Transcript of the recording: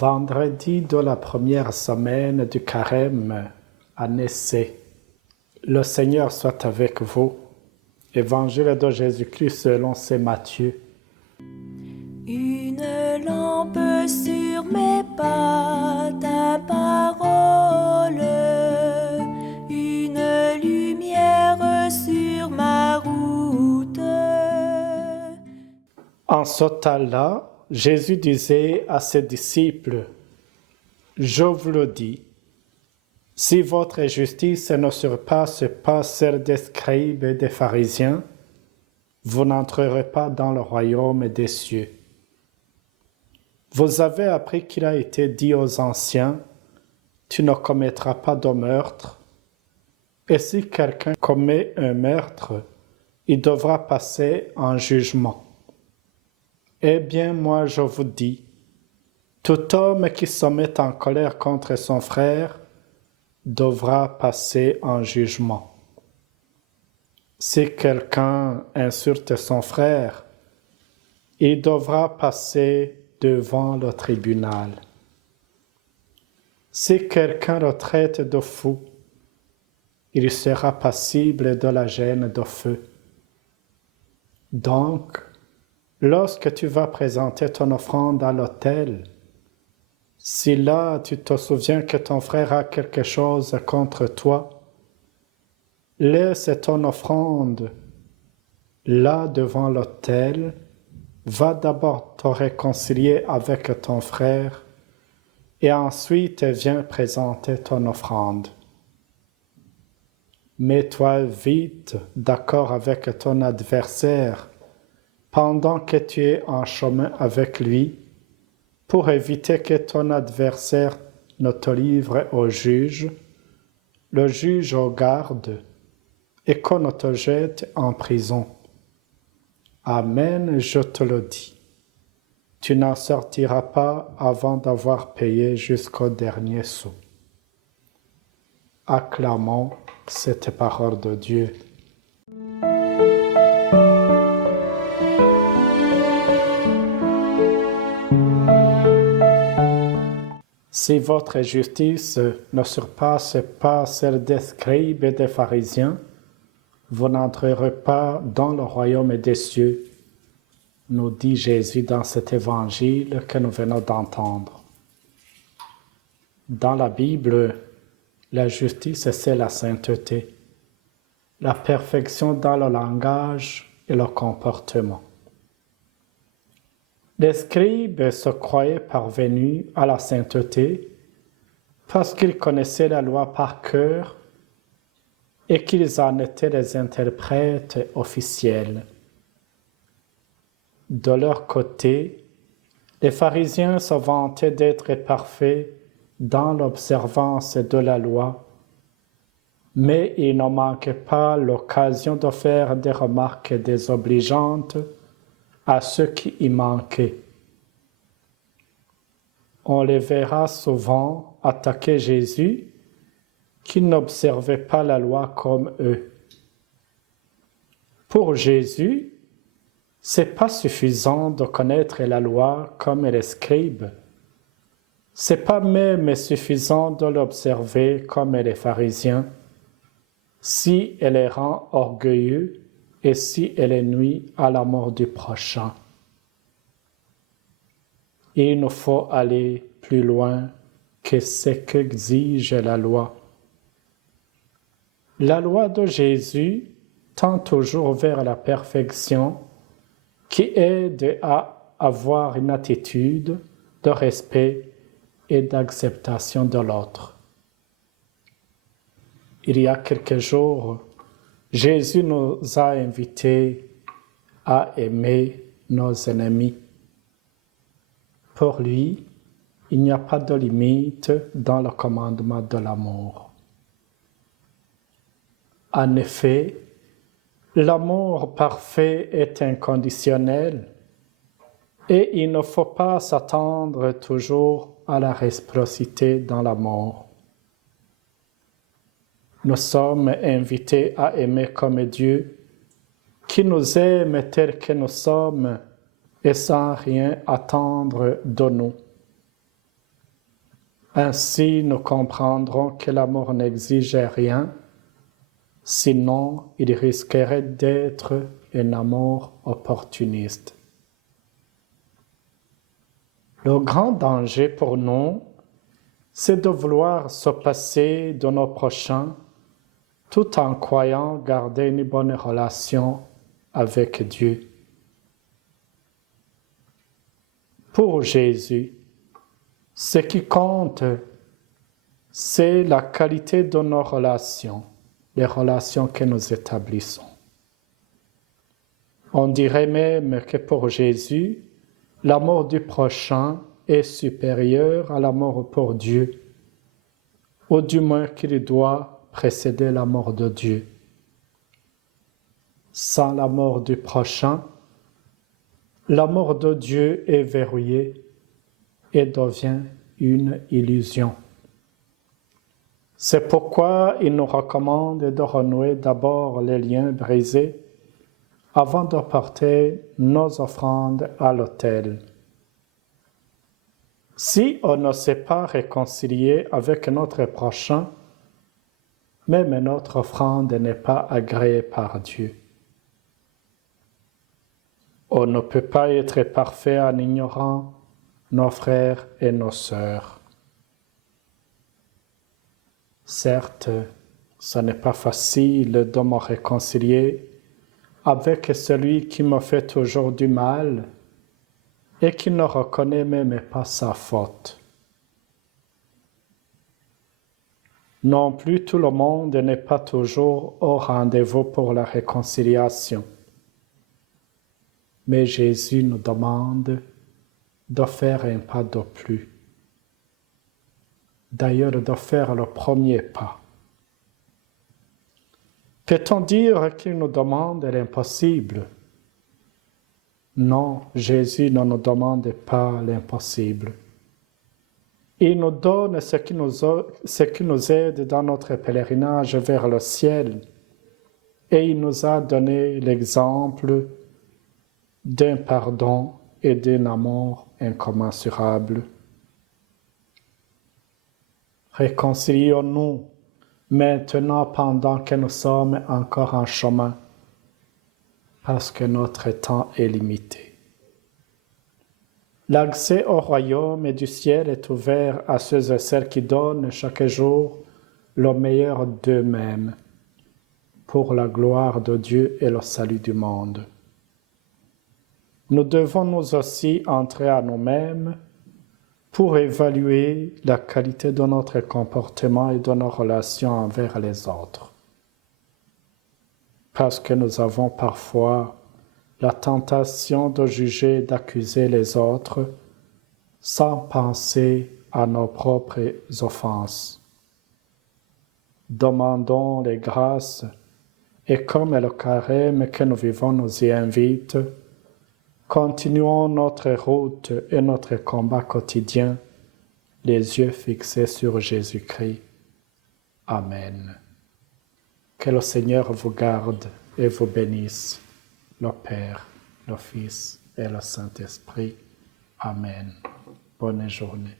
Vendredi de la première semaine du Carême à Nessé. Le Seigneur soit avec vous. Évangile de Jésus-Christ selon saint Matthieu. Une lampe sur mes pas, ta parole, une lumière sur ma route. En ce temps-là, Jésus disait à ses disciples, « Je vous le dis, si votre justice ne surpasse pas celle des scribes et des pharisiens, vous n'entrerez pas dans le royaume des cieux. Vous avez appris qu'il a été dit aux anciens, « Tu ne commettras pas de meurtre. » Et si quelqu'un commet un meurtre, il devra passer en jugement. Eh bien, moi je vous dis, tout homme qui se met en colère contre son frère devra passer en jugement. Si quelqu'un insulte son frère, il devra passer devant le tribunal. Si quelqu'un le traite de fou, il sera passible de la gêne de feu. Donc, lorsque tu vas présenter ton offrande à l'autel, si là tu te souviens que ton frère a quelque chose contre toi, laisse ton offrande là devant l'autel, va d'abord te réconcilier avec ton frère et ensuite viens présenter ton offrande. Mets-toi vite d'accord avec ton adversaire pendant que tu es en chemin avec lui, pour éviter que ton adversaire ne te livre au juge, le juge au garde, et qu'on ne te jette en prison. Amen, je te le dis. Tu n'en sortiras pas avant d'avoir payé jusqu'au dernier sou. Acclamons cette parole de Dieu. Si votre justice ne surpasse pas celle des scribes et des pharisiens, vous n'entrerez pas dans le royaume des cieux, nous dit Jésus dans cet évangile que nous venons d'entendre. Dans la Bible, la justice, c'est la sainteté, la perfection dans le langage et le comportement. Les scribes se croyaient parvenus à la sainteté parce qu'ils connaissaient la loi par cœur et qu'ils en étaient les interprètes officiels. De leur côté, les pharisiens se vantaient d'être parfaits dans l'observance de la loi, mais ils ne manquaient pas l'occasion de faire des remarques désobligeantes à ceux qui y manquaient. On les verra souvent attaquer Jésus, qui n'observait pas la loi comme eux. Pour Jésus, c'est pas suffisant de connaître la loi comme les scribes. C'est pas même suffisant de l'observer comme les pharisiens, si elle les rend orgueilleux et si elle nuit à la mort du prochain. Il nous faut aller plus loin que ce qu'exige la loi. La loi de Jésus tend toujours vers la perfection qui aide à avoir une attitude de respect et d'acceptation de l'autre. Il y a quelques jours, Jésus nous a invités à aimer nos ennemis. Pour lui, il n'y a pas de limite dans le commandement de l'amour. En effet, l'amour parfait est inconditionnel et il ne faut pas s'attendre toujours à la réciprocité dans l'amour. Nous sommes invités à aimer comme Dieu, qui nous aime tel que nous sommes et sans rien attendre de nous. Ainsi, nous comprendrons que l'amour n'exige rien, sinon il risquerait d'être un amour opportuniste. Le grand danger pour nous, c'est de vouloir se passer de nos prochains tout en croyant garder une bonne relation avec Dieu. Pour Jésus, ce qui compte, c'est la qualité de nos relations, les relations que nous établissons. On dirait même que pour Jésus, l'amour du prochain est supérieur à l'amour pour Dieu, ou du moins qu'il doit précéder l'amour de Dieu. Sans l'amour du prochain, l'amour de Dieu est verrouillé et devient une illusion. C'est pourquoi il nous recommande de renouer d'abord les liens brisés avant de porter nos offrandes à l'autel. Si on ne s'est pas réconcilié avec notre prochain, même notre offrande n'est pas agréée par Dieu. On ne peut pas être parfait en ignorant nos frères et nos sœurs. Certes, ce n'est pas facile de me réconcilier avec celui qui me fait toujours du mal et qui ne reconnaît même pas sa faute. Non plus tout le monde n'est pas toujours au rendez-vous pour la réconciliation. Mais Jésus nous demande de faire un pas de plus. D'ailleurs, de faire le premier pas. Peut-on dire qu'il nous demande l'impossible? Non, Jésus ne nous demande pas l'impossible. Il nous donne ce qui nous aide dans notre pèlerinage vers le ciel. Et il nous a donné l'exemple d'un pardon et d'un amour incommensurable. Réconcilions-nous maintenant pendant que nous sommes encore en chemin, parce que notre temps est limité. L'accès au royaume du ciel est ouvert à ceux et celles qui donnent chaque jour le meilleur d'eux-mêmes pour la gloire de Dieu et le salut du monde. Nous devons nous aussi entrer à nous-mêmes pour évaluer la qualité de notre comportement et de nos relations envers les autres. Parce que nous avons parfois la tentation de juger et d'accuser les autres sans penser à nos propres offenses. Demandons les grâces et comme le carême que nous vivons nous y invite, continuons notre route et notre combat quotidien, les yeux fixés sur Jésus-Christ. Amen. Que le Seigneur vous garde et vous bénisse, le Père, le Fils et le Saint-Esprit. Amen. Bonne journée.